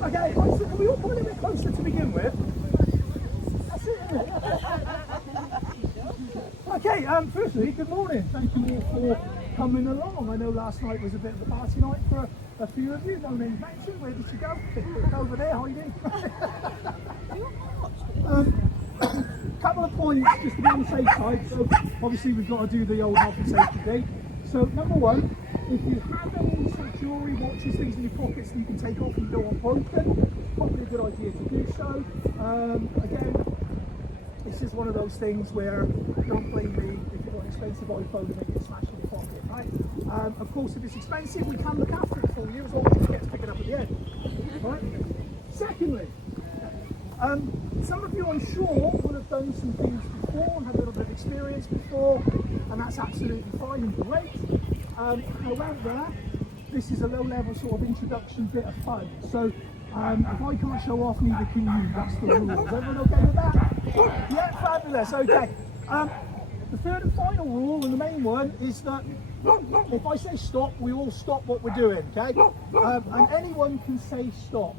Okay, right, so can we all come a little bit closer to begin with? That's it, isn't it? Okay, firstly, good morning. Thank you all for coming along. I know last night was a bit of a party night for a few of you. No names mentioned. Where did you go? Over there, hiding. Couple of points just to be on the safe side. So obviously we've got to do the old health and safety day. So number one, if you have any sort of jewellery, watches, things in your pockets that you can take off and you don't want broken, probably a good idea to do so. Again, this is one of those things where don't blame me if you've got an expensive iPhone and make it smash in your pocket, right? Of course, if it's expensive, we can look after it for you as long as you get to pick it up at the end, right? Secondly, some of you, I'm sure, will have done some things before and had a little bit of experience before, and that's absolutely fine and great. However, this is a low-level sort of introduction bit of fun. So if I can't show off, neither can you. That's the rules. Everyone okay with that? Yeah, fabulous. Okay. The third and final rule, and the main one, is that if I say stop, we all stop what we're doing, okay? And anyone can say stop.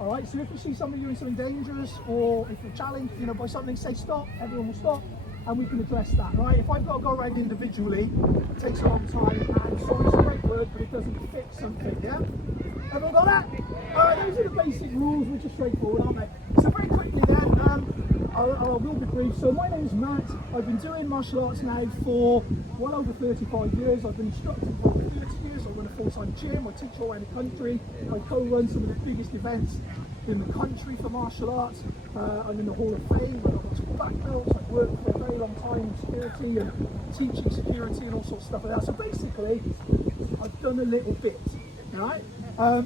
All right, so if you see somebody doing something dangerous, or if you're challenged, by something, say stop, everyone will stop, and we can address that, right? If I've got to go around individually, it takes a long time, and sorry's a great word, but it doesn't fix something, yeah? Everyone got that? All right, those are the basic rules, which are straightforward, aren't they? So very quickly then, I will be brief. So my name is Matt. I've been doing martial arts now for well over 35 years. I've been instructing for over 30 years. I run a full-time gym. I teach all around the country. I co-run some of the biggest events in the country for martial arts. I'm in the Hall of Fame. I've got multiple black belts. I've worked for a very long time in security and teaching security and all sorts of stuff like that. So basically, I've done a little bit, right?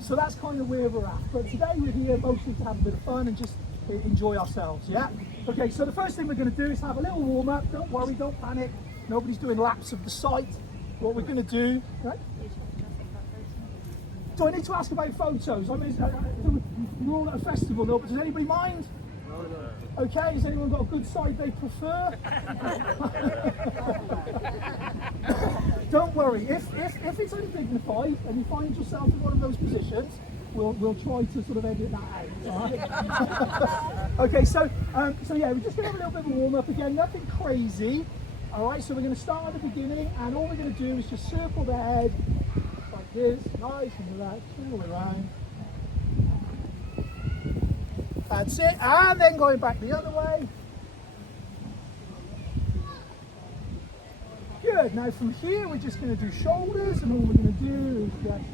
So that's kind of where we're at. But today we're here mostly to have a bit of fun and just enjoy ourselves, yeah? Okay, so the first thing we're going to do is have a little warm-up. Don't worry, don't panic. Nobody's doing laps of the site. What we're going to do... Right? Do I need to ask about photos? I mean, we're all at a festival, though, but does anybody mind? Okay, has anyone got a good side they prefer? Don't worry, if it's undignified and you find yourself in one of those positions, we'll try to sort of edit that out. All right? Okay, so yeah, we're just going to have a little bit of a warm up again, nothing crazy. All right, so we're going to start at the beginning, and all we're going to do is just circle the head like this, nice and relaxed, all the way around. That's it, and then going back the other way. Good, now from here we're just going to do shoulders, and all we're going to do is just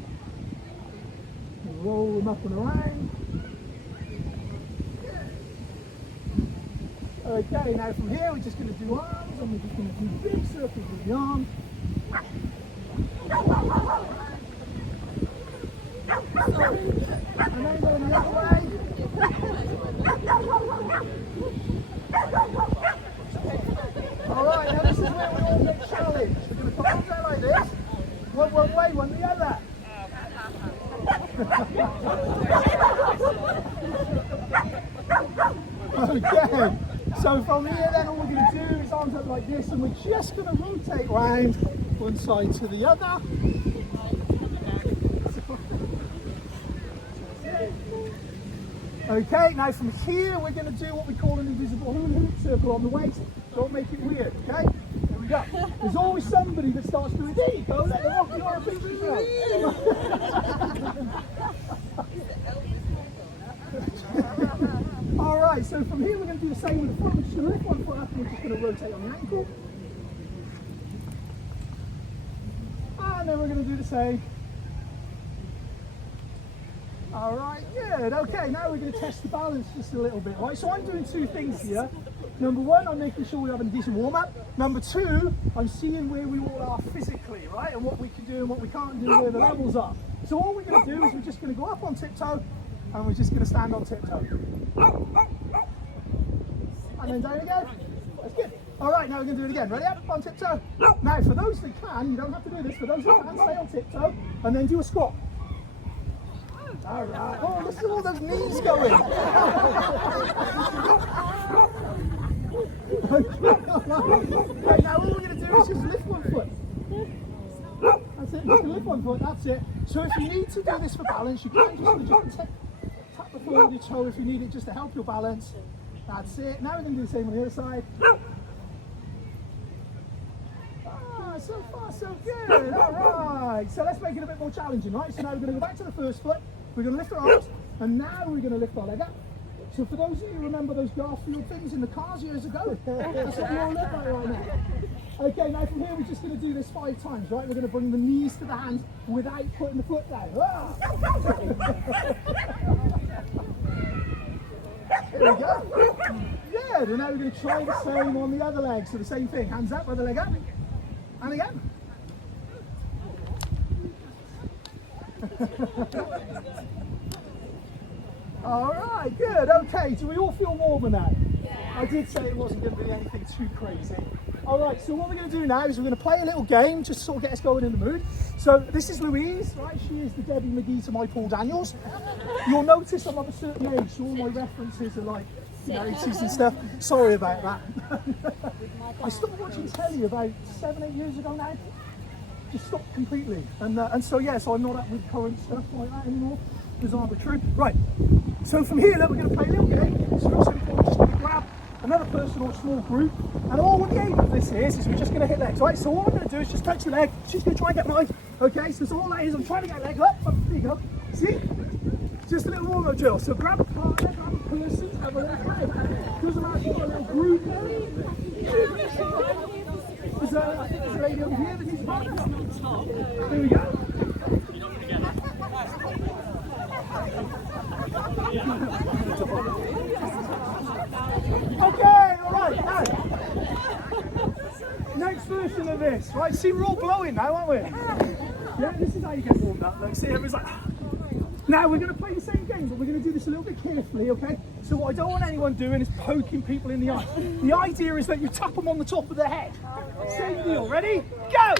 roll them up and around. Okay, now from here we're just going to do arms, and we're just going to do big circles with the arms. And then going the other way. Alright, now this is where we all get challenged. We're going to put arms out like this. One way, one the other. Okay, so from here then all we're going to do is arms up like this, and we're just going to rotate round one side to the other. Okay, now from here we're going to do what we call an invisible hula hoop circle on the waist. Don't make it weird, okay? Here we go. There's always somebody that starts doing, there you go, let the rocky horror pictures go. Alright, so from here we're going to do the same with the foot. We're just going to lift one foot up and we're just going to rotate on the ankle. And then we're going to do the same. Alright, good. Okay, now we're going to test the balance just a little bit. Alright, so I'm doing two things here. Number one, I'm making sure we're having a decent warm-up. Number two, I'm seeing where we all are physically, right? And what we can do and what we can't do, where the levels are. So all we're going to do is we're just going to go up on tiptoe, and we're just going to stand on tiptoe. And then down again. That's good. Alright, now we're going to do it again. Ready? Up on tiptoe. Now, for those that can, you don't have to do this. For those that can, stay on tiptoe, and then do a squat. Alright. Oh, listen to all those knees going. Okay, now all we're going to do is just lift one foot. That's it, just lift one foot, that's it. So if you need to do this for balance, you can just forward your toe if you need it just to help your balance. That's it. Now we're going to do the same on the other side. Ah, so far so good. All right. So let's make it a bit more challenging, right? So now we're going to go back to the first foot. We're going to lift our arms, and now we're going to lift our leg up. So for those of you who remember those Garfield things in the cars years ago, that's what we all look like right now. Okay, now from here we're just going to do this 5 times, right? We're going to bring the knees to the hands without putting the foot down. Ah! Here we go. Good, and now we're going to try the same on the other leg. So the same thing, hands up, other leg up, and again. All right, good, okay, do we all feel warmer now? Yeah. I did say it wasn't going to be anything too crazy. All right, so what we're going to do now is we're going to play a little game, just to sort of get us going in the mood. So this is Louise, right? She is the Debbie McGee to my Paul Daniels. You'll notice I'm of a certain age, so all my references are like, you know, 80s and stuff. Sorry about that. I stopped watching telly about 7-8 years ago now. Just stopped completely. And so, yeah, so I'm not up with current stuff like that anymore. Because I'm a troop. Right, so from here, we're going to play a little game. So we're also just going to grab another person or a small group. And all the aim of this is we're just going to hit legs, right? So all I'm going to do is just touch your leg. She's going to try and get mine. Okay, so all that is, I'm trying to get a leg up. There you go. See? Just a little warm-up drill. So grab a partner, grab a person, have a little play. Doesn't matter if you've got a little group. I think there's a lady over here that needs a partner. There we go. Okay, all right, now, next version of this, right, see we're all blowing now, aren't we? Yeah, this is how you get warmed up, look, see everyone's like, now we're going to play the same game, but we're going to do this a little bit carefully, okay? So what I don't want anyone doing is poking people in the eye. The idea is that you tap them on the top of their head. Same deal, ready? Go!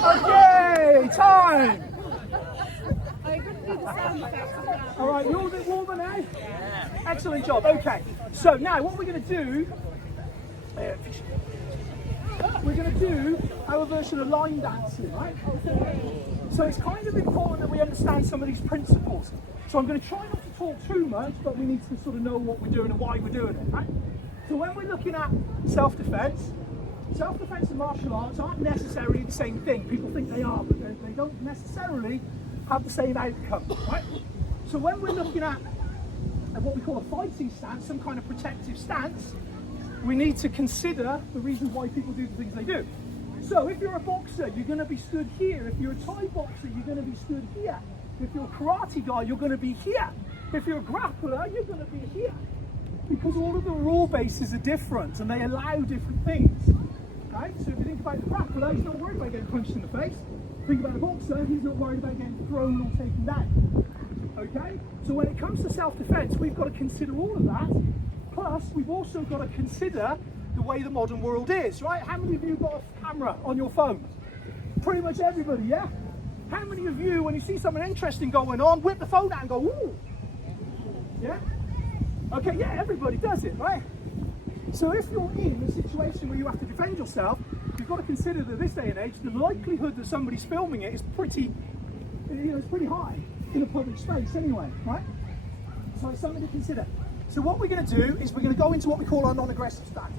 Okay, time! All right, you're a bit warmer now? Excellent job, okay. So now what we're going to do, we're going to do our version of line dancing, right? So it's kind of important that we understand some of these principles. So I'm going to try not to talk too much, but we need to sort of know what we're doing and why we're doing it, right? So when we're looking at self-defense and martial arts aren't necessarily the same thing. People think they are, but they don't necessarily have the same outcome, right? So when we're looking at what we call a fighting stance, some kind of protective stance, we need to consider the reasons why people do the things they do. So if you're a boxer, you're going to be stood here. If you're a Thai boxer, you're going to be stood here. If you're a karate guy, you're going to be here. If you're a grappler, you're going to be here. Because all of the rule bases are different and they allow different things. Right? So if you think about the grappler, he's not worried about getting punched in the face. Think about the boxer, he's not worried about getting thrown or taken down. Okay? So when it comes to self-defense, we've got to consider all of that. Plus, we've also got to consider the way the modern world is, right? How many of you got a camera on your phone? Pretty much everybody, yeah? How many of you, when you see something interesting going on, whip the phone out and go, ooh? Yeah? Okay, yeah, everybody does it, right? So if you're in a situation where you have to defend yourself, you've got to consider that this day and age, the likelihood that somebody's filming it is pretty, it's pretty high in a public space anyway, right? So it's something to consider. So what we're going to do is we're going to go into what we call our non-aggressive stance.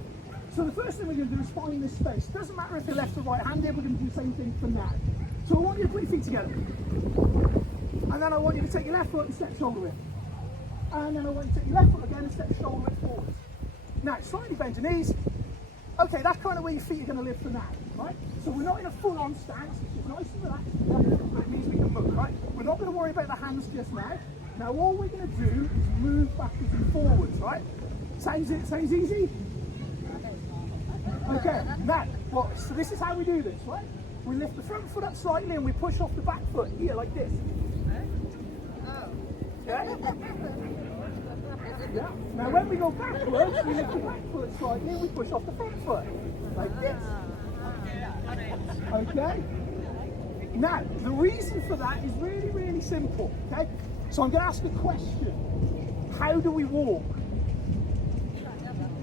So the first thing we're going to do is find this space. Doesn't matter if you're left or right-handed, we're going to do the same thing for now. So I want you to put your feet together. And then I want you to take your left foot and step shoulder width. And then I want you to take your left foot again and step shoulder width forward. Now, slightly bend your knees. Okay, that's kind of where your feet are going to live for now, right? So we're not in a full-on stance, it's just nice and relaxed. That means we can move, right? We're not going to worry about the hands just now. Now, all we're going to do is move backwards and forwards, right? Sounds easy? Okay, now, so this is how we do this, right? We lift the front foot up slightly and we push off the back foot here, like this. Okay? Yeah. Now when we go backwards, we lift the back foot slightly and we push off the front foot. Like this. Okay? Now, the reason for that is really, really simple. Okay? So I'm going to ask a question. How how do we walk?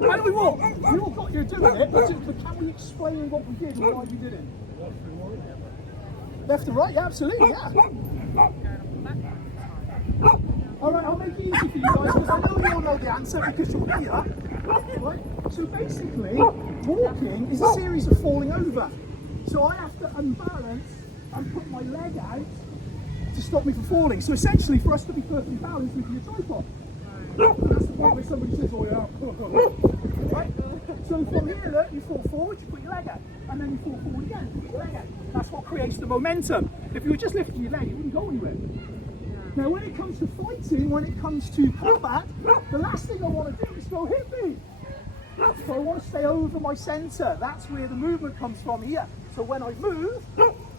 How do we walk? We all got you doing it, but can we explain what we did and why we did it? Left and right, yeah, absolutely, yeah. Alright, I'll make it easy for you guys because I know you all know the answer because you're here. Right? So basically, walking is a series of falling over. So I have to unbalance and put my leg out to stop me from falling. So essentially, for us to be perfectly balanced, we need a tripod. That's the point where somebody says, oh yeah, right? So from here, look, you fall forward, you put your leg out, and then you fall forward again, you put your leg out. That's what creates the momentum. If you were just lifting your leg, it wouldn't go anywhere. Now when it comes to fighting, when it comes to combat, the last thing I want to do is go hit me. So I want to stay over my centre. That's where the movement comes from here. So when I move,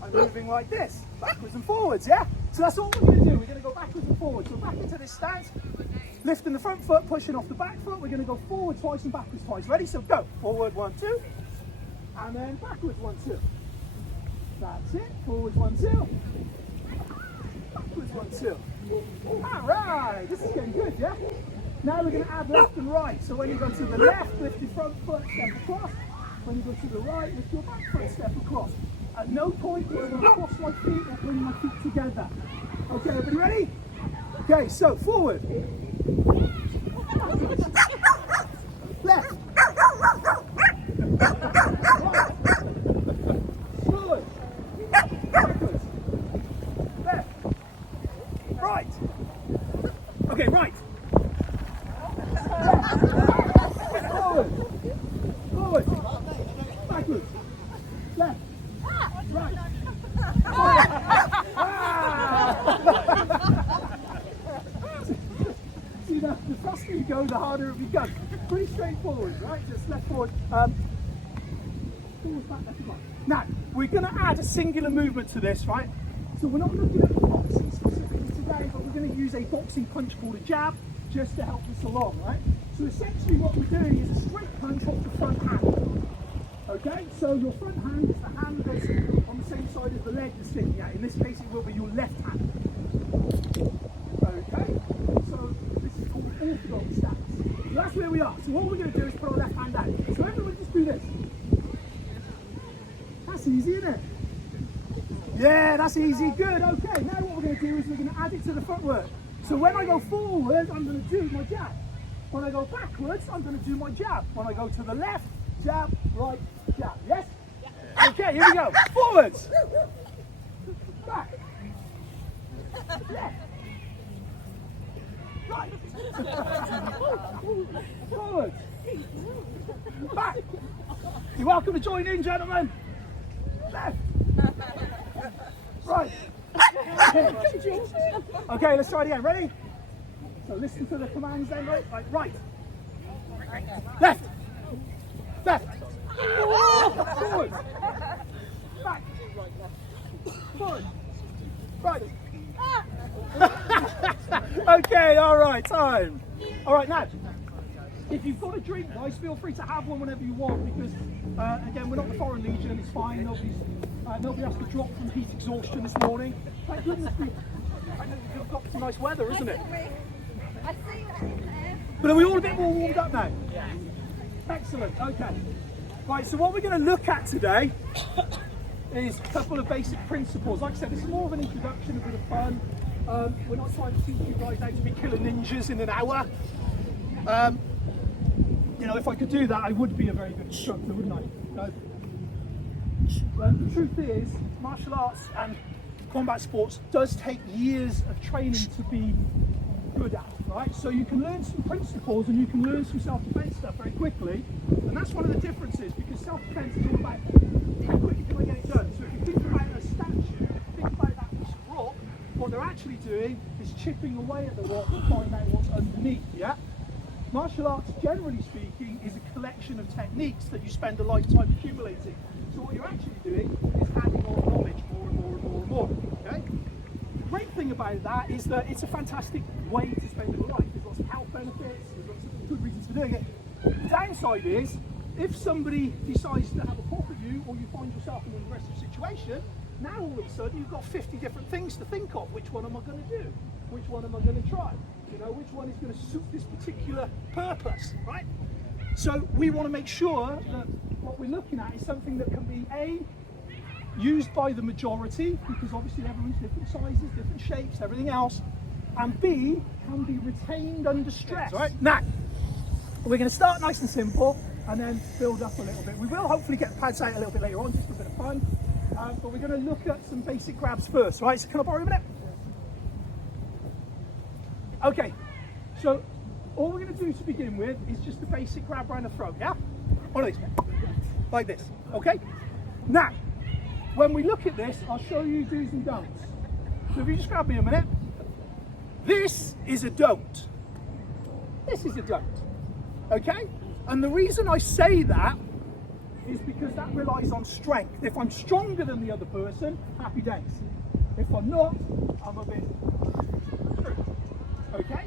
I'm moving like this, backwards and forwards, yeah? So that's all we're going to do. We're going to go backwards and forwards. So back into this stance, lifting the front foot, pushing off the back foot. We're going to go forward twice and backwards twice. Ready? So go. Forward, 1, 2. And then backwards, 1, 2. That's it. Forwards, 1, 2. Backwards, 1, 2. All right. This is getting good, yeah? Now we're going to add left and right. So when you go to the left, lift your front foot, step across. When you go to the right, lift your back foot, step across. At no point will I going to cross my feet or bring my feet together. Okay, everybody ready? Okay, so forward. Left. Right. Forward. Backwards. Left. Right. Okay, right. Forward. Forward. Backwards. Left. Right. See, the faster you go, the harder it becomes. Pretty straightforward, right? Just left, forward. Forward, back, left, right. Now, we're going to add a singular movement to this, right? So we're not looking at boxing specifically today, but we're going to use a boxing punch called a jab just to help us along, right? So essentially what we're doing is a straight punch off the front hand. Okay, so your front hand is the hand that's on the same side as the leg that's sticking out. In this case, it will be your left hand. Okay, so this is called orthodox stance. So that's where we are. So what we're going to do is put our left hand out. So everyone just do this. That's easy, isn't it? Yeah, that's easy. Good. Okay, now what we're going to do is we're going to add it to the footwork. So when I go forward, I'm going to do my jab. When I go backwards, I'm going to do my jab. When I go to the left, jab, right, jab. Yes? Yeah. Okay, here we go. Forwards. Back. Left. Right. Forwards. Back. You're welcome to join in, gentlemen. Left. Right. Okay, let's try it again. Ready? So listen to the commands then, right? Right. Left. Left. Forward. Back. Forward. Right. Okay, alright, time. Alright, now, if you've got a drink, guys, feel free to have one whenever you want because, again, we're not the Foreign Legion, it's fine. Nobody has to drop from heat exhaustion this morning. Thank goodness we've got some nice weather, isn't it? But are we all a bit more warmed up now? Yeah. Excellent, okay. Right, so what we're going to look at today is a couple of basic principles. Like I said, this is more of an introduction, a bit of fun. We're not trying to teach you guys how to be killing ninjas in an hour. You know, if I could do that, I would be a very good instructor, wouldn't I? No? The truth is, martial arts and combat sports does take years of training to be good at, right? So you can learn some principles and you can learn some self-defense stuff very quickly, and that's one of the differences because self-defense is all about how quickly can I get it done. So if you think about a statue, if you think about that piece of rock, what they're actually doing is chipping away at the rock to find out what's underneath, yeah? Martial arts, generally speaking, is a collection of techniques that you spend a lifetime accumulating. So what you're actually doing is adding on knowledge more and more and more and more, okay? The great thing about that is that it's a fantastic way to spend your life. There's lots of health benefits, there's lots of good reasons for doing it. The downside is, if somebody decides to have a pop at you, or you find yourself in an aggressive situation, now all of a sudden you've got 50 different things to think of. Which one am I going to do? Which one am I going to try? You know, which one is going to suit this particular purpose, right? So we want to make sure that what we're looking at is something that can be A, used by the majority, because obviously everyone's different sizes, different shapes, everything else, and B, can be retained under stress. Right? Now, we're going to start nice and simple and then build up a little bit. We will hopefully get the pads out a little bit later on, just for a bit of fun, but we're going to look at some basic grabs first, right? So can I borrow a minute? Okay, so all we're going to do to begin with is just the basic grab around the throat, yeah? One of these, like this, okay? Now, when we look at this, I'll show you do's and don'ts. So if you just grab me a minute, this is a don't. This is a don't, okay? And the reason I say that is because that relies on strength. If I'm stronger than the other person, happy days. If I'm not, I'm a bit screwed, okay?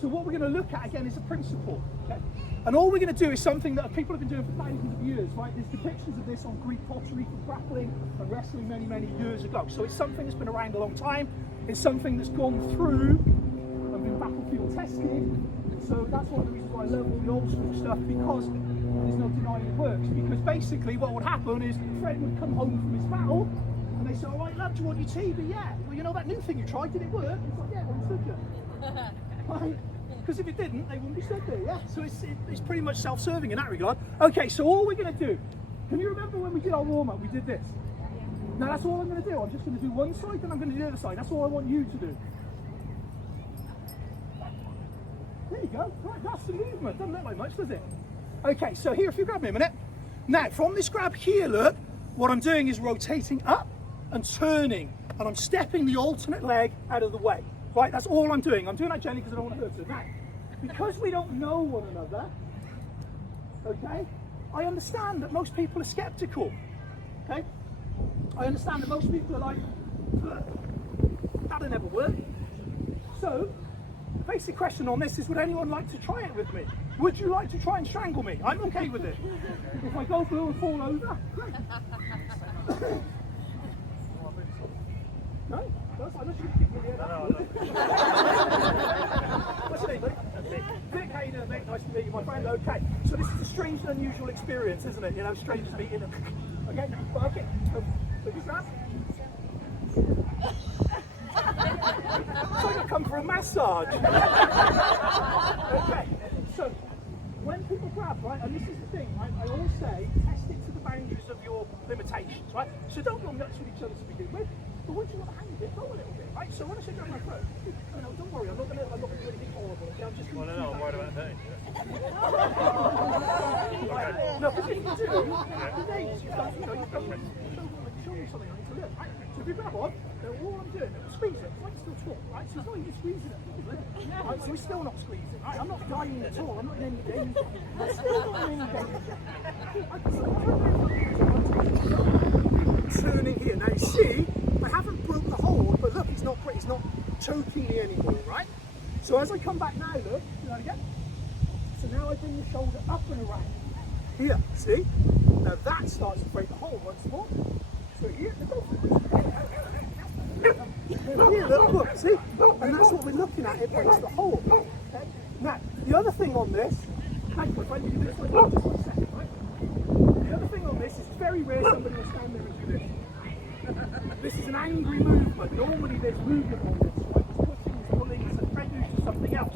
So what we're going to look at again is a principle, okay? And all we're going to do is something that people have been doing for thousands of years, right? There's depictions of this on Greek pottery for grappling and wrestling many, many years ago. So it's something that's been around a long time. It's something that's gone through and been battlefield tested. So that's one of the reasons why I love all the old school stuff, because there's no denying it works. Because basically what would happen is Fred would come home from his battle and they say, all right, love, do you want your tea? But yeah, well, you know that new thing you tried, did it work? It's like, yeah, well, stood you. Right? Because if it didn't, they wouldn't be stood there, yeah? So it's pretty much self-serving in that regard. Okay, so all we're going to do, can you remember when we did our warm-up, we did this? Now that's all I'm going to do. I'm just going to do one side, then I'm going to do the other side. That's all I want you to do. There you go. Right, that's the movement. Doesn't look like much, does it? Okay, so here, if you grab me a minute. Now, from this grab here, look, what I'm doing is rotating up and turning, and I'm stepping the alternate leg out of the way. Right, that's all I'm doing. I'm doing that gently because I don't want to hurt her. Now, because we don't know one another, okay, I understand that most people are skeptical, okay? I understand that most people are like, that'll never work. So, the basic question on this is, would anyone like to try it with me? Would you like to try and strangle me? I'm okay with it. If I go through and fall over, no? That's fine. Let's just keep it here. What's your name, buddy? Vic, how you doing, mate? Nice to meet you, my friend. Okay, so this is a strange and unusual experience, isn't it? You know, strangers meeting. Okay, but okay. So you grab. It's like I've come for a massage. Okay, so when people grab, right, and this is the thing, right, I always say, test it to the boundaries of your limitations, right? So don't go nuts with each other to begin with, but once you've got a hang of it, go a little bit, right? So when I say grab my throat, you know, don't worry, I'm not going to do anything horrible, okay? I'm just going to I'm worried about hurting you. No, because if you do, today, you've done, you know, you've done, show you something I need to learn, right? So if you grab on, then all I'm doing is squeeze it. I can still talk, right? So it's not even squeezing it. Right? So we're still not squeezing, right? I'm not dying at all. I'm not in any danger. I'm still not in any danger. Turning here. Now you see, I haven't broke the hold, but look, it's not choking me anymore, right? So as I come back now, look, do that again. So now I bring the shoulder up and around. Here, see? Now that starts to break the hold once more. So here, here, look, see? And that's what we're looking at, it breaks the hold. Okay? Now, the other thing on this, thank you, if I do this one, just 1 second, right? The other thing on this is it's very rare somebody will stand there and do this. This is an angry movement. Normally there's movement on this, right? It's pushing, it's pulling, it's a prelude to something else.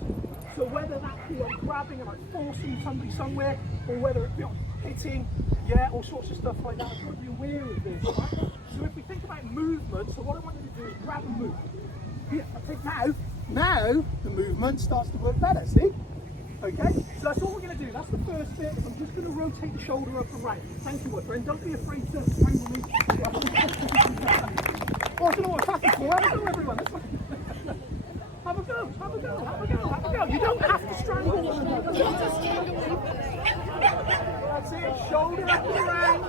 So whether that be I'm grabbing and I'm forcing somebody somewhere, or whether it be I'm hitting, yeah, all sorts of stuff like that, I've got to be aware of this, right? So if we think about movement, so what I want you to do is grab and move. Here, I think now the movement starts to work better, see? Okay, so that's all we're going to do. That's the first bit. I'm just going to rotate the shoulder up and right. Thank you, my friend. Don't be afraid to strangle me. Oh, I don't know what I'm for. Have a go, everyone. That's fine. Have a go, have a go, have a go, have a go. You don't have to strangle one another. That's it. Shoulder up and around.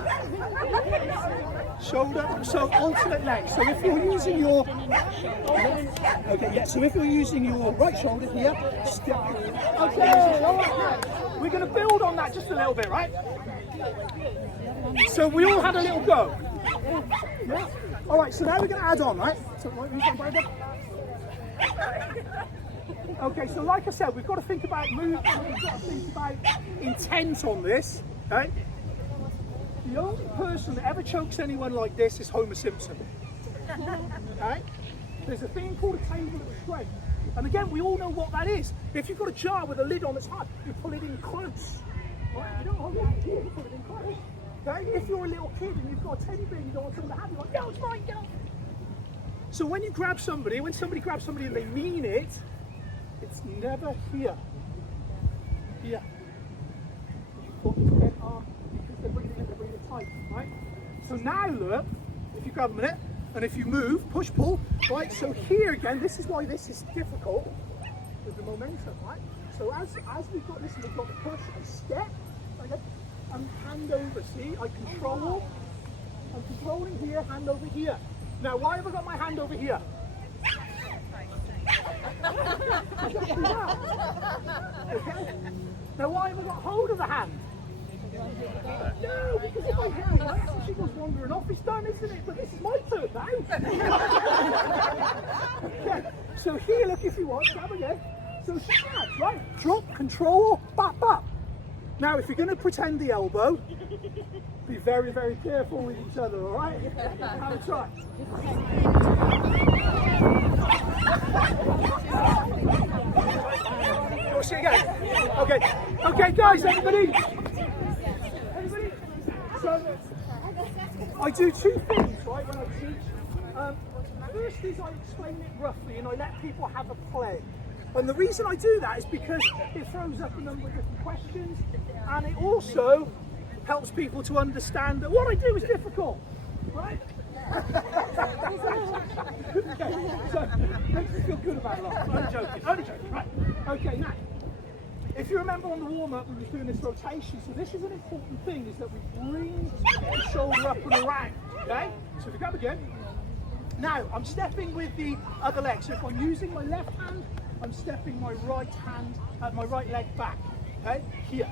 Shoulder. So alternate legs. So if you're using your okay, yeah. So if you're using your right shoulder here, step. Okay, all right. We're going to build on that just a little bit, right? So we all had a little go. Yeah. All right. So now we're going to add on, right? So right, Okay, so like I said, we've got to think about movement, we've got to think about intent on this, okay? The only person that ever chokes anyone like this is Homer Simpson, okay? There's a thing called a table of strength, and again, we all know what that is. If you've got a jar with a lid on that's hard, you pull it in close, right? You don't hold it out here, you pull it in close, okay? If you're a little kid and you've got a teddy bear and you don't want someone to have it, you're like, no, it's mine, go! So when you grab somebody, when somebody grabs somebody and they mean it, it's never here. Here. You've got this bent arm because they're bringing it tight, right? So now look, if you grab a minute, and if you move, push, pull, right? So here again, this is why this is difficult with the momentum, right? So as we've got this, and we've got the push and step, okay, and hand over, see? I control, I'm controlling here, hand over here. Now, why have I got my hand over here? Okay. Now, why have I got hold of the hand? No, because if I hang once and she goes wandering off, it's done, isn't it? But this is my turn now. Okay. So here, look, if you want, grab again. So she grabs, right? Drop, control, bap, bap. Now, if you're going to pretend the elbow, be very, very careful with each other, all right? Have a try. You'll see again. Okay. Okay, guys, everybody. So, I do two things, right, when I teach. First is I explain it roughly and I let people have a play. And the reason I do that is because it throws up a number of different questions, and it also helps people to understand that what I do is difficult, right? Okay, so makes me feel good about life. Only joking, right? Okay, now, if you remember on the warm-up, we were doing this rotation, so this is an important thing, is that we bring the shoulder up and around, okay? So if you grab again. Now, I'm stepping with the other leg, so if I'm using my left hand, I'm stepping my right hand, my right leg back, okay, here.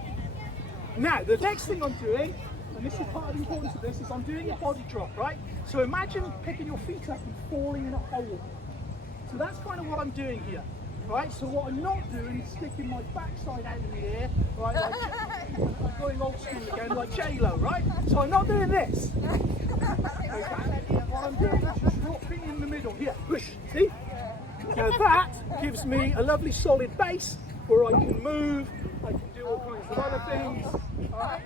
Now, the next thing I'm doing, and this is part of the importance of this, is I'm doing a body drop, right? So imagine picking your feet up and falling in a hole. So that's kind of what I'm doing here, right? So what I'm not doing is sticking my backside out in the air, right? Like, I'm going old school again, like J-Lo, right? So I'm not doing this. Okay? What I'm doing is just dropping in the middle, here, push, see? Now that gives me a lovely solid base where I can move, I can do all kinds of other things. Alright?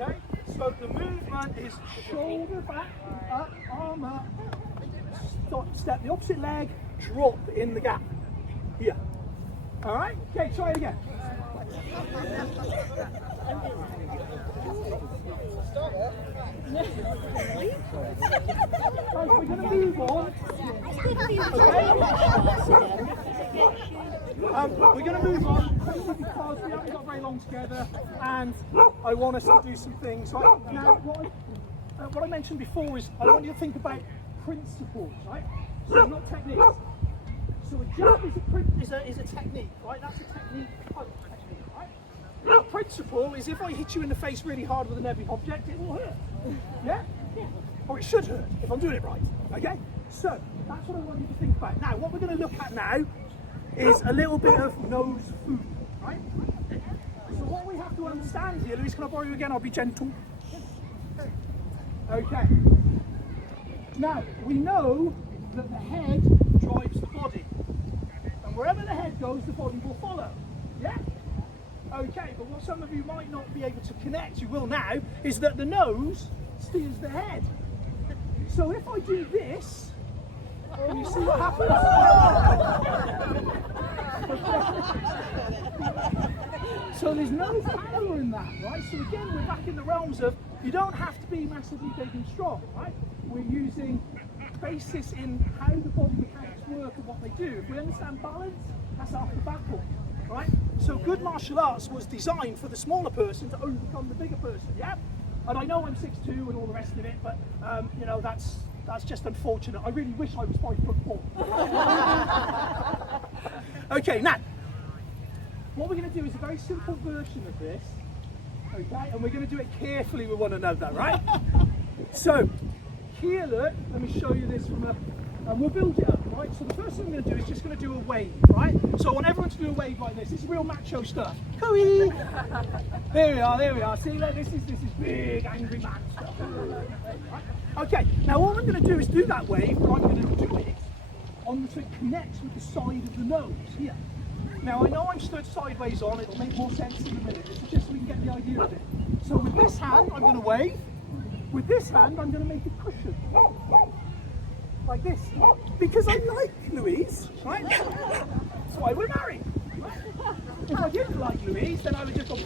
Okay? So the movement is shoulder back, up, arm up, step the opposite leg, drop in the gap. Here. Alright? Okay, try it again. Right, we're going to move on. We're going to move on because we haven't got very long together, and I want us to do some things. Right? Now, what I mentioned before is I want you to think about principles, right? So not techniques. So a jab is a technique, right? That's a technique, right? A principle is if I hit you in the face really hard with a heavy object, it will hurt. Yeah? Or it should hurt if I'm doing it right. Okay? So that's what I want you to think about. Now, what we're going to look at now is a little bit of nose food, right? So what we have to understand here, Louise, can I borrow you again? I'll be gentle. Okay. Now, we know that the head drives the body. And wherever the head goes, the body will follow. Yeah? Okay, but what some of you might not be able to connect, you will now, is that the nose steers the head. So if I do this, can you see what happens? So there's no power in that, right? So again, we're back in the realms of, you don't have to be massively big and strong, right? We're using basis in how the body mechanics work and what they do. If we understand balance, that's half the battle, right? So good martial arts was designed for the smaller person to overcome the bigger person, yeah? And I know I'm 6'2" and all the rest of it, but you know, that's just unfortunate. I really wish I was 5'4". Okay, now, what we're going to do is a very simple version of this, okay? And we're going to do it carefully with one another, right? So, here, look, let me show you this from and we'll build it up. right? So the first thing I'm going to do is just going to do a wave, right? So I want everyone to do a wave like this. This is real macho stuff. Cooey! There we are, there we are. See, look, this is big angry man stuff. Right? Okay, now all I'm going to do is do that wave, but I'm going to do it on so it connects with the side of the nose here. Now I know I'm stood sideways on, it'll make more sense in a minute. This is just so we can get the idea of it. So with this hand, I'm going to wave. With this hand, I'm going to make a cushion. Like this. Because I like Louise, right? That's why we're married. Right? If I didn't like Louise, then I would just go.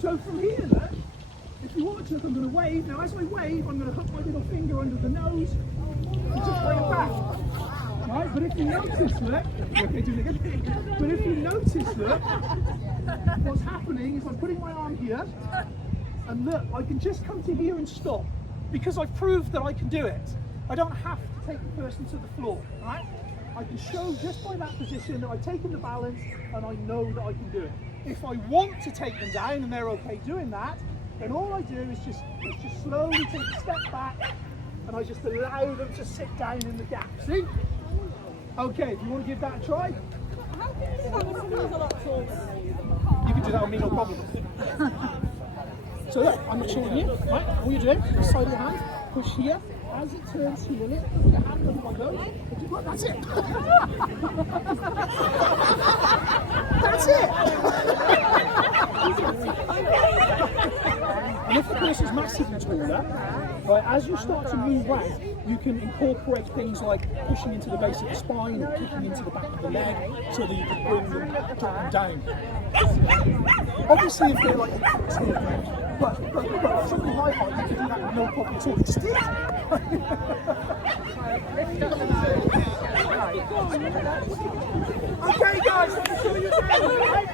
So from here, look, if you want to, I'm going to wave. Now as I wave, I'm going to hook my little finger under the nose and just bring it back. Right? But if you notice, look, okay, do it again. But if you notice, look, what's happening is I'm putting my arm here, and look, I can just come to here and stop because I've proved that I can do it. I don't have to take the person to the floor, right? I can show just by that position that I've taken the balance and I know that I can do it. If I want to take them down and they're okay doing that, then all I do is just slowly take a step back and I just allow them to sit down in the gap. See? Okay, do you want to give that a try? How can you do that when someone's a lot taller than you? You can do that with me, no problem. So look, I'm not showing you, right? All you're doing, side of your hand, push here. As it turns here, look, put your hand under my nose. That's it. That's it. And if the person's massively taller, right, as you start to move around, you can incorporate things like pushing into the base of the spine or kicking into the back of the leg so that you can bring them down. Obviously, if they're like but something like that, you can do that with no problem at all. Just do it. Okay, guys, let me show you again.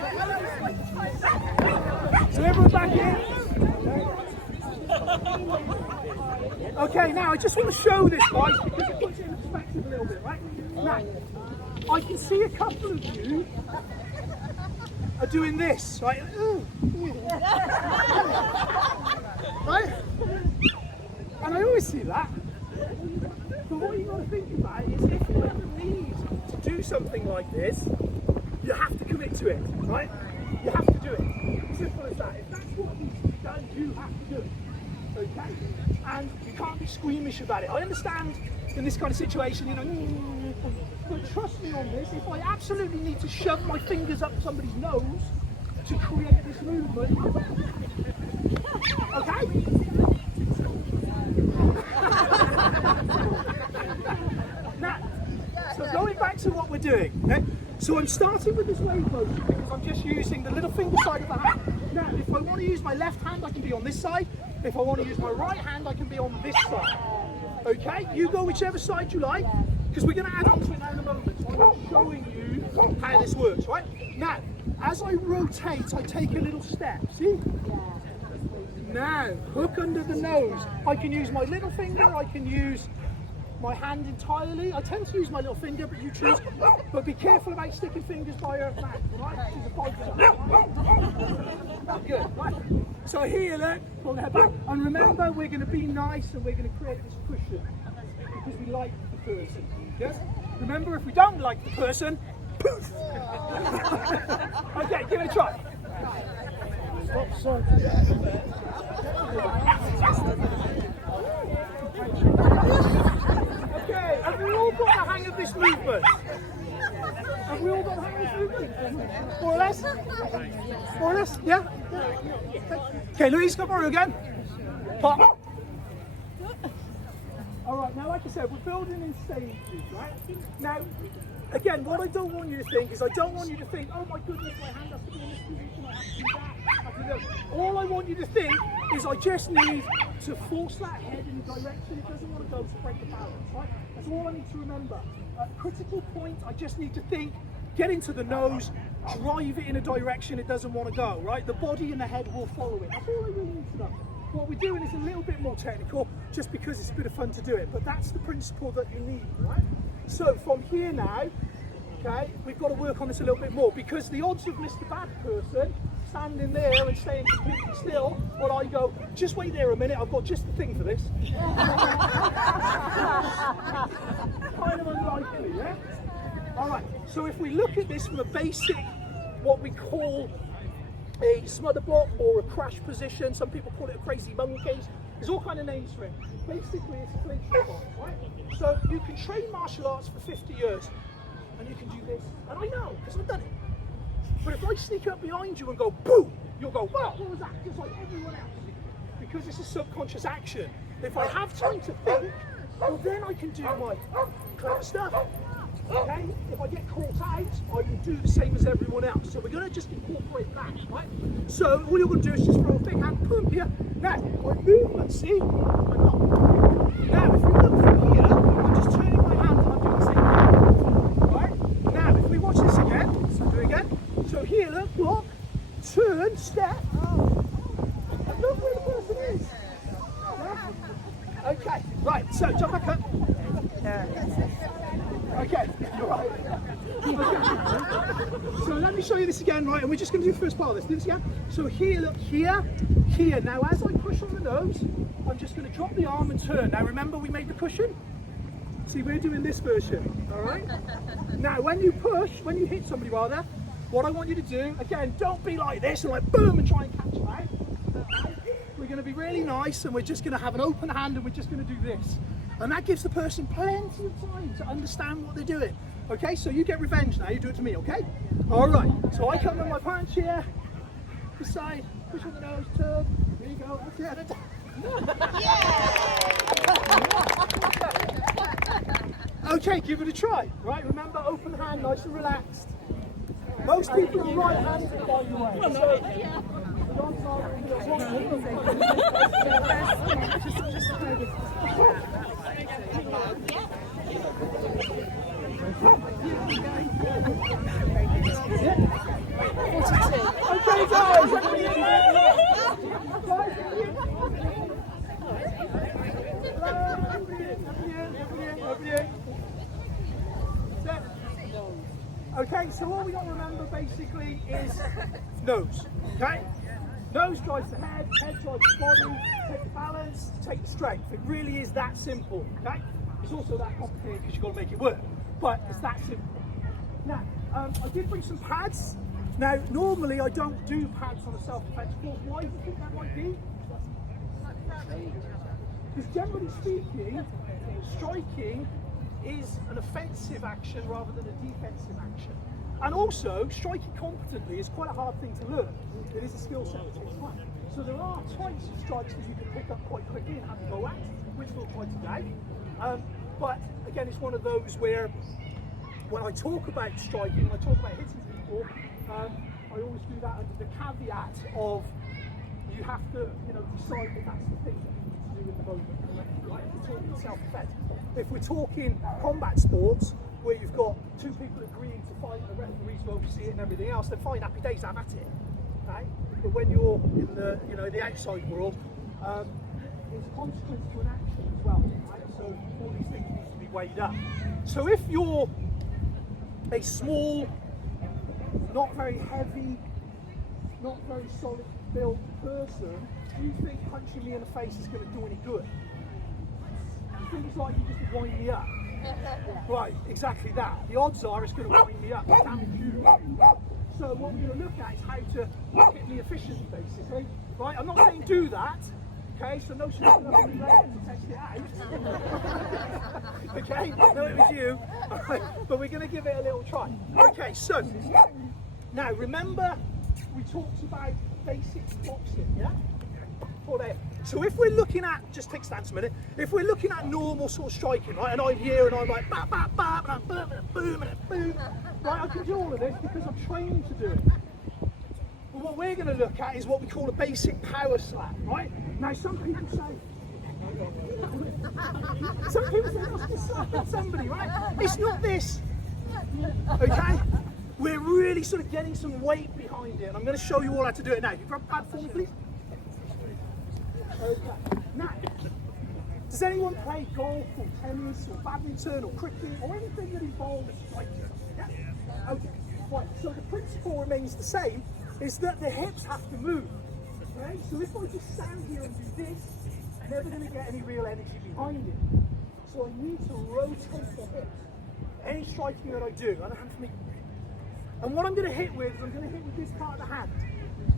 So everyone back in. Okay, now I just want to show this, guys, because it puts it in perspective a little bit, right? Now, I can see a couple of you are doing this, right? Right? And I always see that. But what you've got to think about is if you ever need to do something like this, you have to commit to it, right? You have to do it. Simple as that. If that's what needs to be done, you have to do it. Okay? And you can't be squeamish about it. I understand in this kind of situation, you know, but trust me on this, if I absolutely need to shove my fingers up somebody's nose to create this movement, okay? Now, so going back to what we're doing, okay? So I'm starting with this wave motion because I'm just using the little finger side of the hand. Now, if I want to use my left hand, I can be on this side. If I want to use my right hand, I can be on this side. Okay? You go whichever side you like, because we're going to add on to it now in a moment. So I'm showing you how this works, right? Now, as I rotate, I take a little step. See? Now, hook under the nose. I can use my little finger, I can use my hand entirely. I tend to use my little finger, but you choose. But be careful about sticking fingers by your mouth, right? This is a fight. Good, right? So here, look, pull the head back. And remember, we're going to be nice and we're going to create this cushion because we like the person. Yes? Remember, if we don't like the person, poof! Okay, give it a try. Stop, Okay, have we all got the hang of this movement? Have we all got the hang of this movement? More or less? More or less? Yeah? Okay, Louise, come on again. Pop. Alright, now like I said, we're building in stages, right? Now, again, what I don't want you to think is I don't want you to think, oh my goodness, my hand has to be in this position, I have to do that, I have to do that. All I want you to think is I just need to force that head in the direction it doesn't want to go to break the balance, right? That's all I need to remember. At critical point, I just need to think, get into the nose, drive it in a direction it doesn't want to go, right? The body and the head will follow it. That's all I really need to know. What we're doing is a little bit more technical, just because it's a bit of fun to do it, but that's the principle that you need, right? So from here now, okay, we've got to work on this a little bit more, because the odds of Mr. Bad Person standing there and staying completely still, while I go, just wait there a minute, I've got just the thing for this. kind of unlikely, yeah? All right, so if we look at this from a basic, what we call a smother block or a crash position, some people call it a crazy monkey, there's all kind of names for it. Basically, it's a flinching block, right? So you can train martial arts for 50 years, and you can do this, and I know, because I've done it. But if I sneak up behind you and go, boom, you'll go, wow, what was that? Just like everyone else. Because it's a subconscious action. If I have time to think, well then I can do my clever stuff. Okay? If I get caught out, I can do the same as everyone else. So we're going to just incorporate that, right? So all you're going to do is just throw a big hand, boom, here. Now, my movement, see? I'm not. Now, if you look from here, I'm just turning my hand and I'm doing the same thing. Right? Now, if we watch this again, so do it again. So here, look, block, turn, step. And look where the person is. Yeah? Okay, right, so jump back up. Okay, you're right. Okay. So let me show you this again, right? And we're just going to do the first part of this. Do this again. So here, look, here, here. Now, as I push on the nose, I'm just going to drop the arm and turn. Now, remember we made the cushion? See, we're doing this version, all right? Now, when you push, when you hit somebody rather, what I want you to do, again, don't be like this and like boom and try and catch them out. We're going to be really nice and we're just going to have an open hand and we're just going to do this. And that gives the person plenty of time to understand what they're doing. Okay, so you get revenge now, you do it to me, okay? All right, so I come with my punch here, this side, push on the nose, turn, there you go, that's it. Okay, give it a try, right? Remember, open hand, nice and relaxed. Most people are right-handed, by the way. Okay, guys. Okay, so all we got to remember basically is nose. Okay? Nose drives the head, head drives the body, take the balance, take the strength. It really is that simple. Okay? It's also that complicated because you've got to make it work. But it's that simple. Now, I did bring some pads. Now, normally I don't do pads on a self-defense course. Why do you think that might be? Because generally speaking, striking is an offensive action rather than a defensive action. And also, striking competently is quite a hard thing to learn. It is a skill set that takes time. So there are types of strikes that you can pick up quite quickly and have to go at, which we'll try today. But again, it's one of those where when I talk about striking, when I talk about hitting people, I always do that under the caveat of you have to, decide if that's the thing that you need to do in the moment. Right? If we're talking self-defense. If we're talking combat sports, where you've got two people agreeing to fight, the referees will oversee it and everything else, then fine, happy days, have at it. Okay? But when you're in the, the outside world, there's a consequence to an action as well. Right? So all these things need to be weighed up. So if you're a small, not very heavy, not very solid built person, do you think punching me in the face is going to do any good? You think it's like you just wind me up? Right, exactly that. The odds are it's going to wind me up, damage you. So what we're going to look at is how to hit me efficiently, basically. Right, I'm not saying do that. Okay, so no shooting up on the leg to test it out. Okay, no, it was you. But we're going to give it a little try. Okay, so now remember we talked about basic boxing, yeah? So if we're looking at, just take stance a minute, if we're looking at normal sort of striking, right, and I'm here and I'm like, bap, bap, bap, and I'm boom, and boom, and boom, right, I can do all of this because I'm trained to do it. But what we're going to look at is what we call a basic power slap, right? Now some people say, let's just slap at somebody, right? It's not this, okay? We're really sort of getting some weight behind it, and I'm going to show you all how to do it now. Can you grab a pad for me, please? Okay. Now, does anyone play golf or tennis or badminton or cricket or anything that involves striking? Yeah? Okay. Right. So the principle remains the same, is that the hips have to move. Okay? So if I just stand here and do this, I'm never going to get any real energy behind it. So I need to rotate the hips. Any striking that I do, and hand for me. And what I'm going to hit with is I'm going to hit with this part of the hand.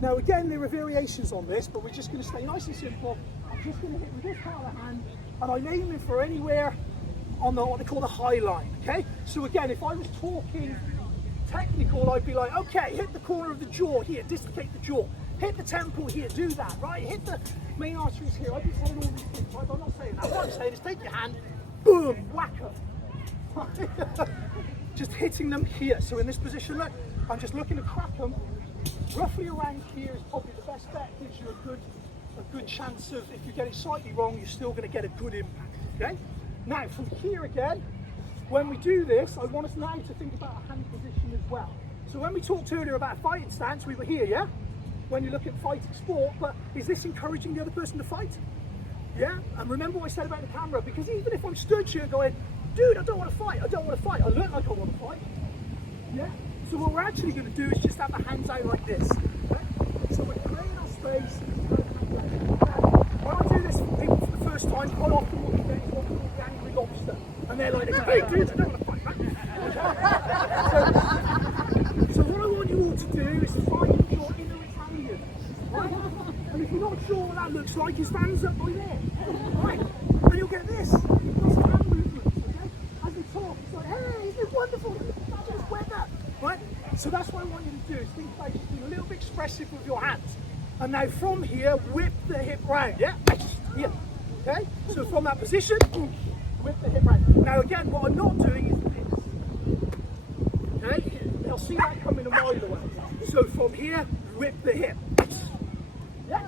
Now again, there are variations on this, but we're just going to stay nice and simple. I'm just going to hit with this part of the hand, and I'm aiming for anywhere on the what they call the high line. Okay. So again, if I was talking technical, I'd be like, okay, hit the corner of the jaw here, dislocate the jaw. Hit the temple here, do that, right? Hit the main arteries here. I'd be saying all these things, right? But I'm not saying that. What I'm saying is take your hand, boom, whack them. Just hitting them here. So in this position, look, I'm just looking to crack them. Roughly around here is probably the best bet. Gives you a good chance of, if you get it slightly wrong, you're still going to get a good impact, okay? Now, from here again, when we do this, I want us now to think about a hand position as well. So when we talked earlier about a fighting stance, we were here, yeah? When you look at fighting sport, but is this encouraging the other person to fight? Yeah? And remember what I said about the camera, because even if I'm stood here going, dude, I don't want to fight, I don't want to fight, I look like I want to fight. Yeah? So what we're actually going to do is just have the hands out like this. Okay? So we're creating our space. When I do this for people for the first time, quite often what we get is what we call the angry lobster. And they're like, hey dude, I don't want to fight, right? So what I want you all to do is find your inner Italian. Right? And if you're not sure what that looks like, his hands up by there. Right? And you'll get this. These hand movements, okay? As they talk, it's like, hey, isn't it wonderful? Fabulous weather. Right? So that's what I want you to do, is think about just being a little bit expressive with your hands. And now from here, whip the hip round, yeah? Here, okay? So from that position, whip the hip round. Now again, what I'm not doing is this. Okay? They'll see that coming a mile away. So from here, whip the hip. Yeah?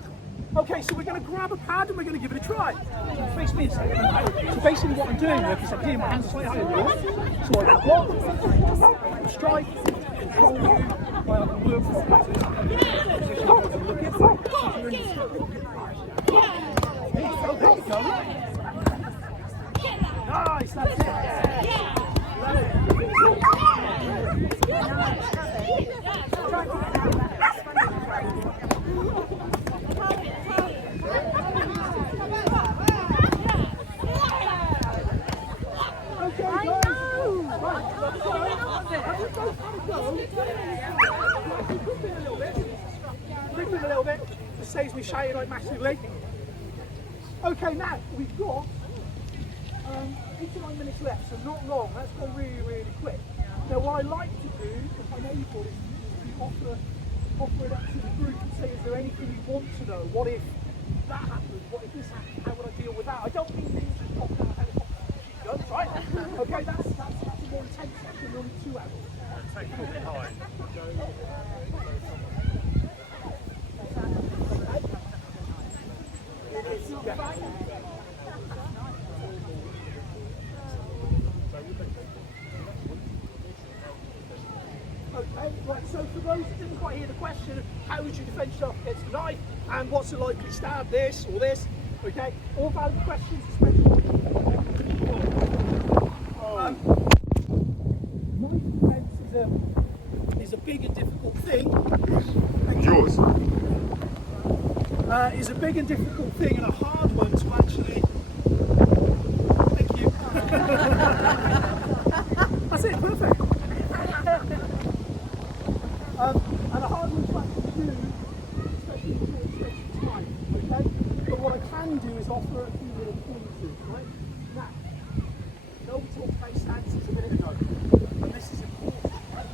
Okay, so we're going to grab a pad and we're going to give it a try. Face me a second. So basically what I'm doing, look, is I'm getting my hands slightly higher than yours. So I block, strike, control you, while I can work from that position. Look at there you go. Nice, that's it. A little bit, just saves me shouting like massively. Okay, now we've got 8 to 9 minutes left, so not long. That's gone really, really quick. Now, what I like to do, if I'm able, is to offer it up to the group and say, is there anything you want to know? What if that happens? What if this happens? How would I deal with that? I don't mean things just pop out of helicopter guns, right? Okay, that's a more intense section, only 2 hours. Take it all behind. Okay, right, so for those that didn't quite hear the question, how would you defend yourself against a knife, and what's a likely stab, this or this, okay? All valid questions, especially. Knife defense is a big and difficult thing. Yours. Is a big and difficult thing and a hard one to actually. Thank you. That's it, perfect. And a hard one to actually do, especially in short stretch of time, okay? But what I can do is offer a few little pointers, right? Now, you know we talked about stances a minute ago, and this is important, right?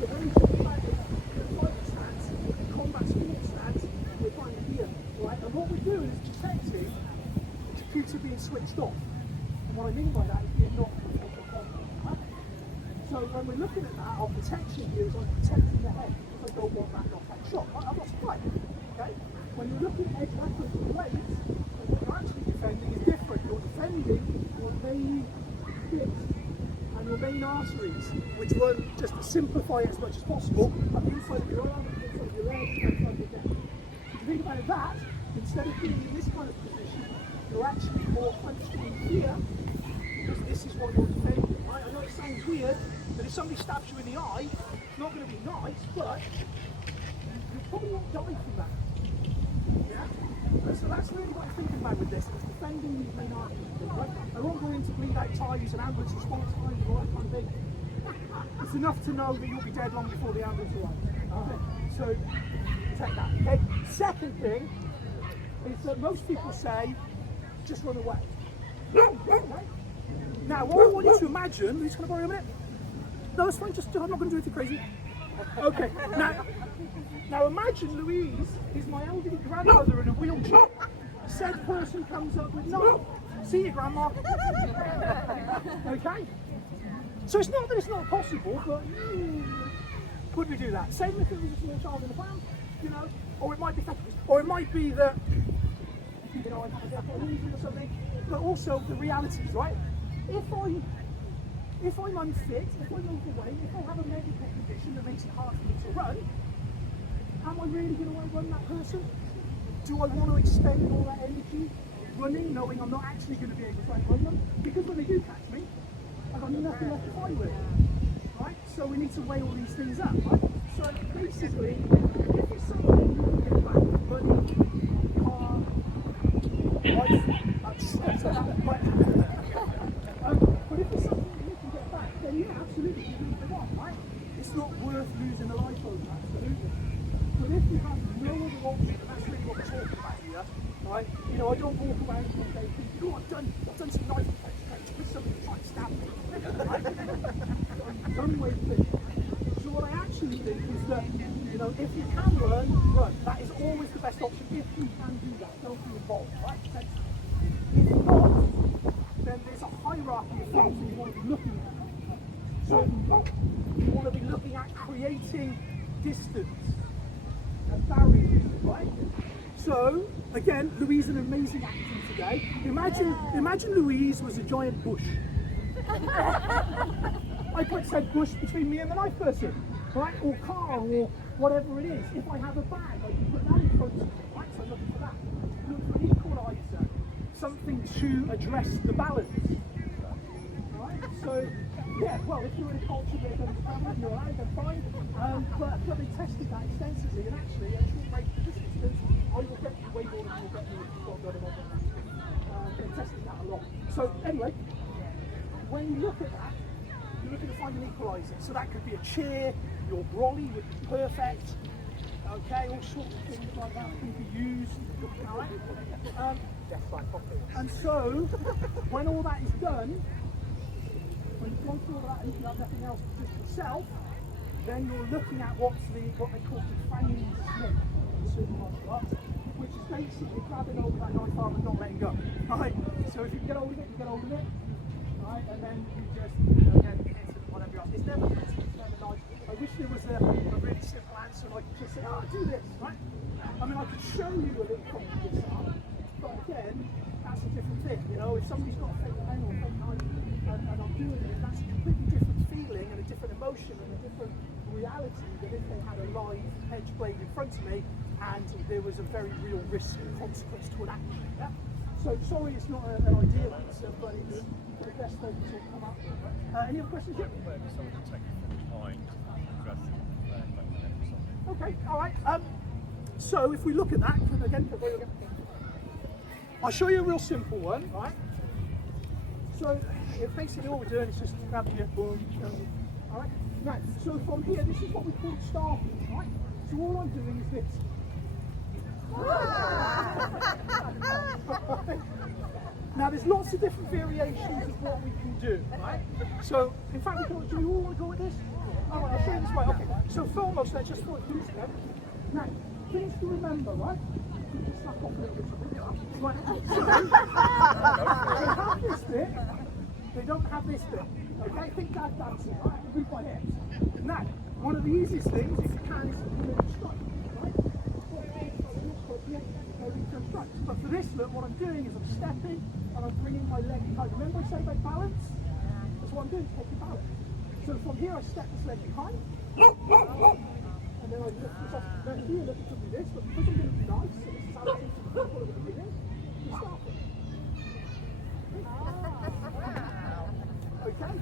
So when we talk about the fighting stance, the combat sport stance, we're finding here, right? And what we're doing is protecting the computer being switched off. And what I mean by that is being knocked off the combat, right? So when we're looking at that, our protection here is like protecting the head. If I don't want that knockout shot, I'm not surprised. Okay? When you're looking at edge weapons and blades, what you're actually defending is different. You're defending your main hips and your main arteries, which run, just to simplify it as much as possible, on the inside of your arm, the inside of your leg, and the inside of your neck. If you think about that, instead of being in this kind of position, you're actually more functioning here, because this is what you're defending. Right? I know it sounds weird, but if somebody stabs you in the eye, it's not going to be nice, but you probably won't die from that. Yeah? So that's really what I'm thinking about with this. It's defending these main arteries, right? I won't go into bleed out ties and ambulance response times and all that kind of thing. It's enough to know that you'll be dead long before the ambulance arrives. Okay. So take that. Okay. Second thing is that most people say, just run away. Okay? Now, what I want you to imagine, who's going to borrow a minute? No, that's fine, just, I'm not going to do anything crazy. Okay, now imagine Louise is my elderly grandmother in a wheelchair. Said person comes up with, no, see you, Grandma. Okay? So it's not that it's not possible, but could we do that? Same if it was a small child in the van, you know, or it might be that, you know, I have a lesion or something, but also the realities, right? If I'm unfit, if I'm overweight, if I have a medical condition that makes it hard for me to run, am I really going to outrun that person? Do I want to expend all that energy running, knowing I'm not actually going to be able to outrun them? Because when they do catch me, I've got nothing left to fight with. Right? So we need to weigh all these things up, right? So basically, if it's something you can get back, money, car, life, but if it's something you can get back, then yeah, absolutely, you can move on, right? It's not worth losing a life over, absolutely. But if you have no other option, and that's really what we're talking about here, right? You know, I don't walk around all day thinking, oh, I've done some knife attacks, with somebody trying to stab me, right? I've done way things. So what I actually think is that, you know, if you can run, run. That is always the best option if you can do that. Don't be involved, right? If not, then there's a hierarchy of things that you want to be looking at. So you want to be looking at creating distance and barriers, right? So again, Louise is an amazing acting today. Imagine Louise was a giant bush. I could set bush between me and the knife person, right? Or car, or whatever it is. If I have a bag, I can put that in front of me, right? So I'm looking for that. Look for an equalizer, something to address the balance. Right? So, yeah, well, if you're in a culture where there's travel, you're allowed, then fine. But they tested that extensively, and actually, at short range distance, I will get you way more than you'll get me if you've got rid of it. They tested that a lot. So, anyway, when you look at that, you're looking to find an equalizer. So that could be a chair, your brolly would be perfect. Okay, all sorts of things like that can be used. Alright? And so, when all that is done, when you've gone through all that and you have nothing else but just yourself, then you're looking at what they call defining slip in certain martial arts, which is basically grabbing over that knife arm and not letting go. Alright, so if you can get hold of it, you get hold of it. Right, and then you just, you know, get hit and whatever else. It's never easy, it's never nice. I wish there was a really simple answer and I could just say, oh, do this, right? I mean, I could show you a little copy of this arm, but again, that's a different thing. You know, if somebody's got a fake pen or a fake knife and I'm doing it, that's a completely different feeling and a different emotion and a different reality than if they had a live edge blade in front of me and there was a very real risk and consequence to an action. Yeah? So sorry, it's not an ideal answer, but it's the best way to come up with. Any other questions? Yep. Okay, all right. So if we look at that, again, I'll show you a real simple one, right? So basically all we're doing is just grab your boom, all right? Right, so from here, this is what we call starting, right? So all I'm doing is this. Now there's lots of different variations of what we can do, right? So in fact, do you all want to go with this? All right, I'll show you this way. Okay. So foremost, let's just put this there. Now, things to remember, right? Just snap off a little bit. Right. So they have this bit. They don't have this bit. Okay, think that dancing, right? Move my hips. Now, one of the easiest things, if you can, is to strike, right? But for this look, what I'm doing is I'm stepping and I'm bringing my leg behind. Remember I said about balance? That's what I'm doing, taking balance. So from here I step this leg behind, and then I lift this off. Now here, look, it could be this, but because I'm going to be nice, so this is how it's going to be in, you start it. Okay?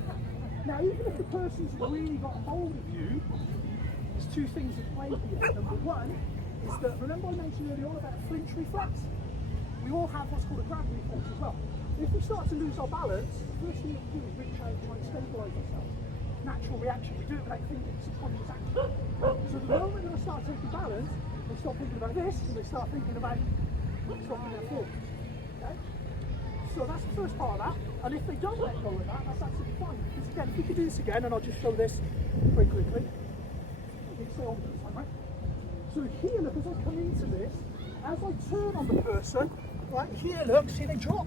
Now even if the person's really got hold of you, there's two things at play here. Number one, is that, remember I mentioned earlier on about flinch reflex? We all have what's called a grab reflex as well. If we start to lose our balance, the first thing that we do is reach out and try and stabilise ourselves. Natural reaction, we do it without thinking, it's subconscious action. So the moment that I start taking balance, they start thinking about this, and they start thinking about stopping their fall. Okay? So that's the first part of that, and if they don't let go of that, that's absolutely fine. Because again, if we could do this again, and I'll just show this very quickly. Okay, stay on this time, right? So here, look, as I come into this, as I turn on the person, right here, look, see they drop.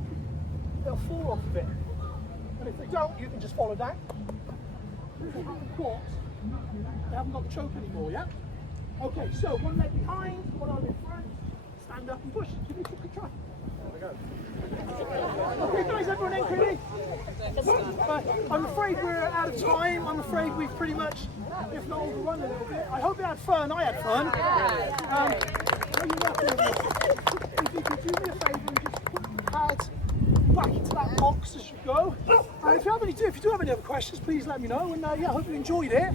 They'll fall off of it. And if they don't, you can just follow down. If they haven't got, they haven't got the choke anymore, yeah? Okay, so one leg behind, one arm in front, stand up and push. Give me a quick try. There we go. Okay, guys, everyone in quickly? I'm afraid we're out of time. I'm afraid we've pretty much, if not overrun a little bit. I hope you had fun. I had fun. You're welcome. If you could do me a favour and just put your pads back into that box as you go. If you do have any other questions, please let me know. And yeah, I hope you enjoyed it.